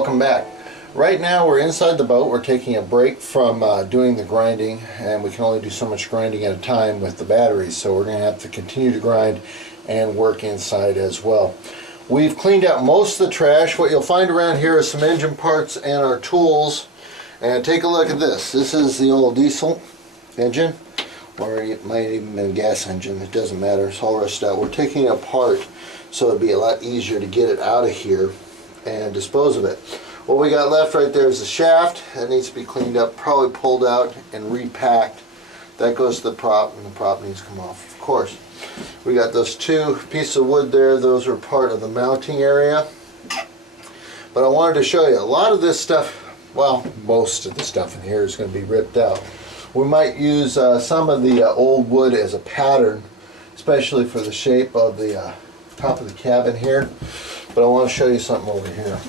welcome back. Right now we're inside the boat. We're taking a break from doing the grinding, and we can only do so much grinding at a time with the batteries, so we're going to have to continue to grind and work inside as well. We've cleaned out most of the trash. What you'll find around here is some engine parts and our tools. And take a look at this. This is the old diesel engine, or it might even be a gas engine. It doesn't matter. It's all rusted out. We're taking it apart so it'd be a lot easier to get it out of here and dispose of it. What we got left right there is the shaft. That needs to be cleaned up, probably pulled out and repacked. That goes to the prop, and the prop needs to come off, of course. We got those two pieces of wood there. Those are part of the mounting area. But I wanted to show you a lot of this stuff. Well, most of the stuff in here is going to be ripped out. We might use some of the old wood as a pattern, especially for the shape of the top of the cabin here. But I want to show you something over here.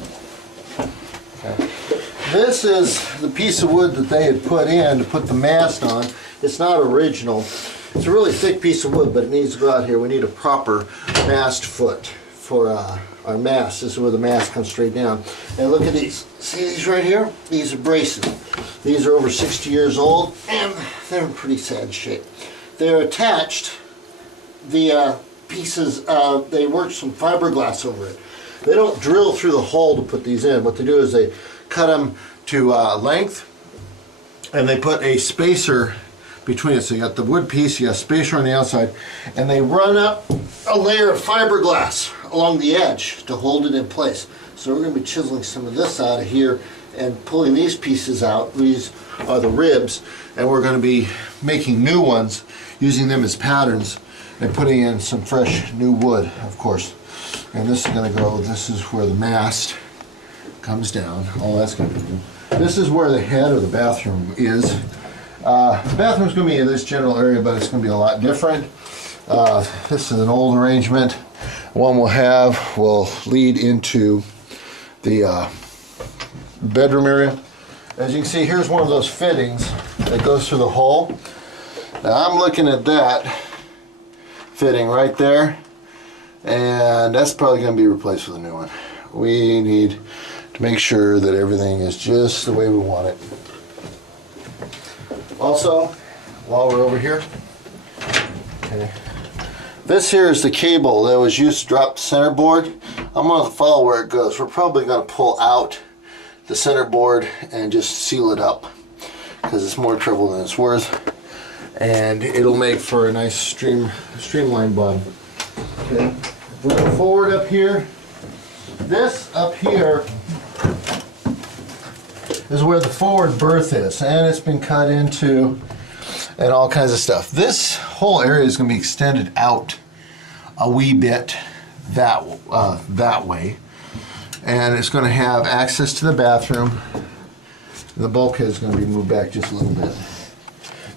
Okay. This is the piece of wood that they had put in to put the mast on. It's not original. It's a really thick piece of wood, but it needs to go out here. We need a proper mast foot for our mast. This is where the mast comes straight down. And look at these. See these right here? These are braces. These are over 60 years old, and they're in pretty sad shape. They're attached. The pieces, they work some fiberglass over it. They don't drill through the hole to put these in. What they do is they cut them to length, and they put a spacer between it. So you got the wood piece, you got a spacer on the outside, and they run up a layer of fiberglass along the edge to hold it in place. So we're going to be chiseling some of this out of here and pulling these pieces out. These are the ribs, and we're going to be making new ones, using them as patterns, and putting in some fresh new wood, of course. And this is going to go, this is where the mast comes down. All that's going to be good. This is where the head of the bathroom is. The bathroom's going to be in this general area, but it's going to be a lot different. This is an old arrangement. One we'll have will lead into the bedroom area. As you can see, here's one of those fittings that goes through the hole. Now I'm looking at that fitting right there, and that's probably going to be replaced with a new one. We need to make sure that everything is just the way we want it. Also, while we're over here, okay, this here is the cable that was used to drop the center board. I'm going to follow where it goes. We're probably going to pull out the center board and just seal it up, because it's more trouble than it's worth, and it'll make for a nice streamlined bottom. Okay. If we go forward up here, this up here is where the forward berth is, and it's been cut into and all kinds of stuff. This whole area is going to be extended out a wee bit that way, and it's going to have access to the bathroom. The bulkhead is going to be moved back just a little bit.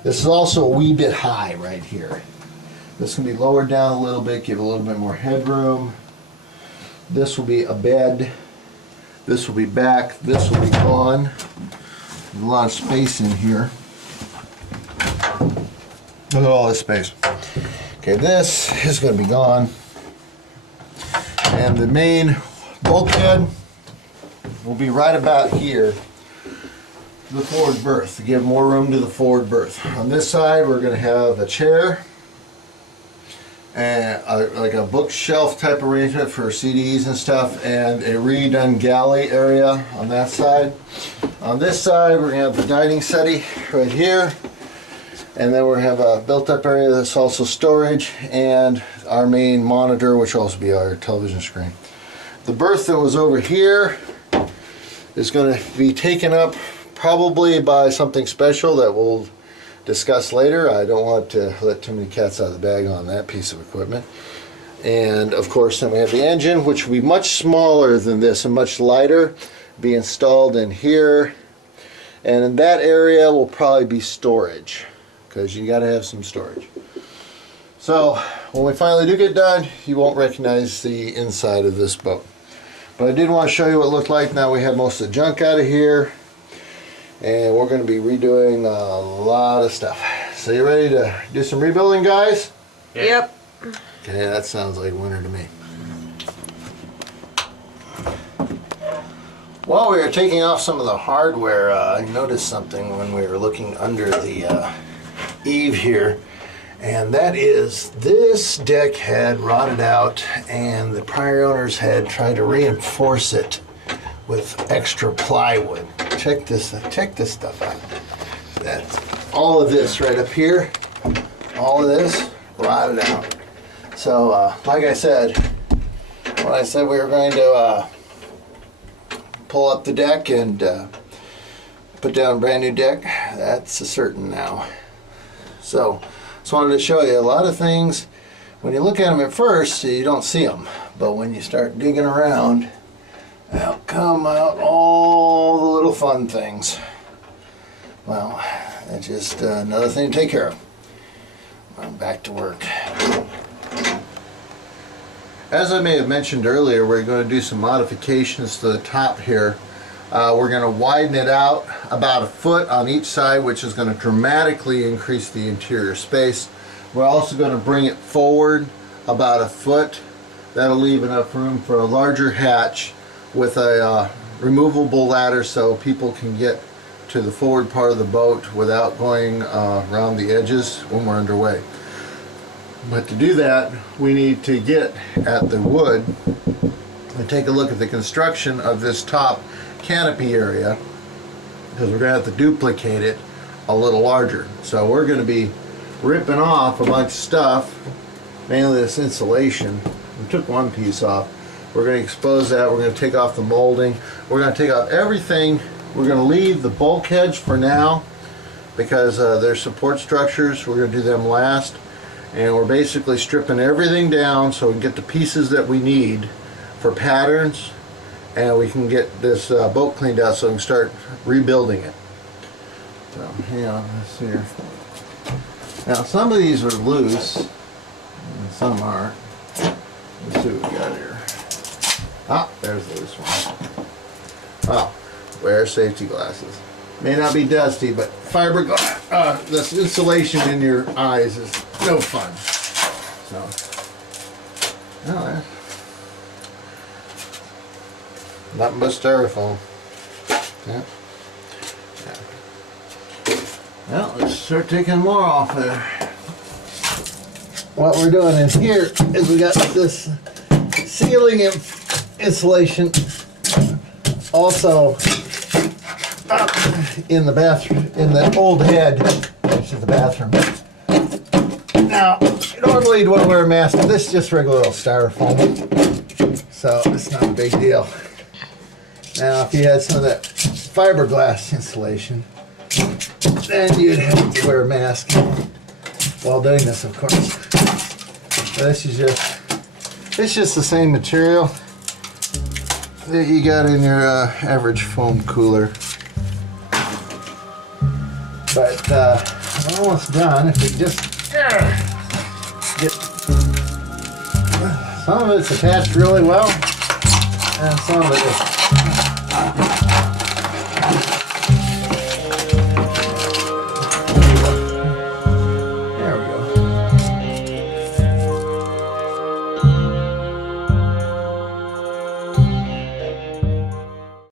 This is also a wee bit high right here. This can be lowered down a little bit, give a little bit more headroom. This will be a bed. This will be back. This will be gone. There's a lot of space in here. Look at all this space. Okay, this is going to be gone. And the main bulkhead will be right about here, the forward berth, to give more room to the forward berth. On this side, we're going to have a chair, and like a bookshelf type arrangement for CDs and stuff, and a redone galley area on that side. On this side, we're going to have the dining settee right here, and then we're going to have a built-up area that's also storage, and our main monitor, which will also be our television screen. The berth that was over here is going to be taken up probably by something special that we'll discuss later. I don't want to let too many cats out of the bag on that piece of equipment. And of course, then we have the engine, which will be much smaller than this and much lighter, be installed in here. And in that area will probably be storage, because you got to have some storage. So when we finally do get done, you won't recognize the inside of this boat. But I did want to show you what it looked like. Now we have most of the junk out of here, and we're going to be redoing a lot of stuff. So you ready to do some rebuilding, guys? Yep. Okay, that sounds like winter to me. While we were taking off some of the hardware, I noticed something when we were looking under the eave here, and that is this deck had rotted out and the prior owners had tried to reinforce it with extra plywood. Check this stuff out. That's all of this right up here, all of this rotted out. So like I said, when I said we were going to pull up the deck and put down a brand new deck, that's a certain now. So just wanted to show you a lot of things. When you look at them at first, you don't see them, but when you start digging around, out come out all the little fun things. Well, that's just another thing to take care of. I'm back to work. As I may have mentioned earlier, we're going to do some modifications to the top here. We're going to widen it out about a foot on each side, which is going to dramatically increase the interior space. We're also going to bring it forward about a foot. That'll leave enough room for a larger hatch with a removable ladder so people can get to the forward part of the boat without going around the edges when we're underway. But to do that, we need to get at the wood and take a look at the construction of this top canopy area, because we're going to have to duplicate it a little larger. So we're going to be ripping off a bunch of stuff, mainly this insulation. We took one piece off. We're going to expose that. We're going to take off the molding. We're going to take off everything. We're going to leave the bulkheads for now because they're support structures. We're going to do them last. And we're basically stripping everything down so we can get the pieces that we need for patterns, and we can get this boat cleaned out so we can start rebuilding it. So, yeah, let's see here. Now, some of these are loose, and some aren't. Let's see what we got here. Ah, there's the loose one. Oh, wear safety glasses. May not be dusty, but fiberglass, this insulation in your eyes is no fun. So, no, nothing but styrofoam. Yeah. Well, let's start taking more off there. What we're doing in here is we got this ceiling insulation also in the bathroom, in the old head, which is the bathroom. Now, normally you'd want to wear a mask, but this is just regular old styrofoam, so it's not a big deal. Now, if you had some of that fiberglass insulation, then you'd have to wear a mask while doing this, of course. But this is it's just the same material that you got in your average foam cooler. But we're almost done. If we just get some of it's attached really well, and some of it is